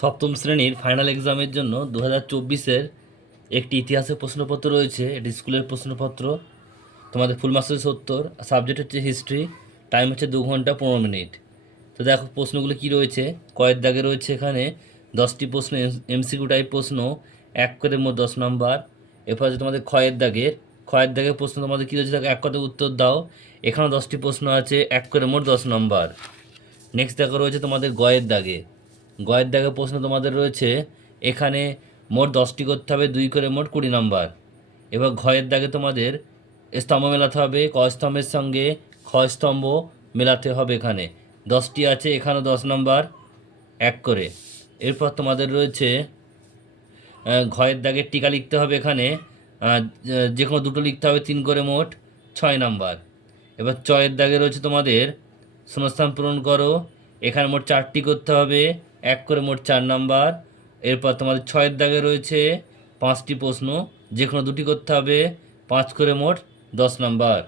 সপ্তম শ্রেণীর ফাইনাল এক্সামের জন্য 2024-এর একটি ইতিহাসের প্রশ্নপত্র রয়েছে। এটি স্কুলের প্রশ্নপত্র। তোমাদের ফুল মার্কস হচ্ছে 70, সাবজেক্ট হচ্ছে হিস্ট্রি, টাইম হচ্ছে 2 ঘন্টা 15 মিনিট। তো দেখো প্রশ্নগুলো কি রয়েছে। কয়ের দাগে রয়েছে এখানে 10টি প্রশ্ন, এমসিকিউ টাইপ প্রশ্ন, এক করে মোট 10 নম্বর। এরপর আছে তোমাদের ক্ষয়ের দাগের প্রশ্ন তোমাদের কী রয়েছে, দেখো এক কথায় উত্তর দাও। এখানেও 10টি প্রশ্ন আছে, এক করে মোট 10 নম্বর। নেক্সট দেখো রয়েছে তোমাদের গয়ের দাগে প্রশ্ন তোমাদের রয়েছে এখানে মোট 10টি করতে হবে, 2 করে মোট 20 নম্বর। এবার ঘয়ের দাগে তোমাদের স্তম্ভ মেলাতে হবে, ক স্তম্ভের সঙ্গে খ স্তম্ভ মেলাতে হবে। এখানে 10টি আছে, এখানেও 10 নম্বর, এক করে। এরপর তোমাদের রয়েছে ঘয়ের দাগে টিকা লিখতে হবে। এখানে যে কোনো দুটো লিখতে হবে, 3 করে মোট 6 নাম্বার। এবার চয়ের দাগে রয়েছে তোমাদের শূন্যস্থান পূরণ করো। এখানে মোট 4টি করতে হবে, এক করে মোট 4 নাম্বার। এরপর তোমাদের ছয়ের দাগে রয়েছে 5টি প্রশ্ন, যে কোনো দুটি করতে হবে, 5 করে মোট 10 নাম্বার।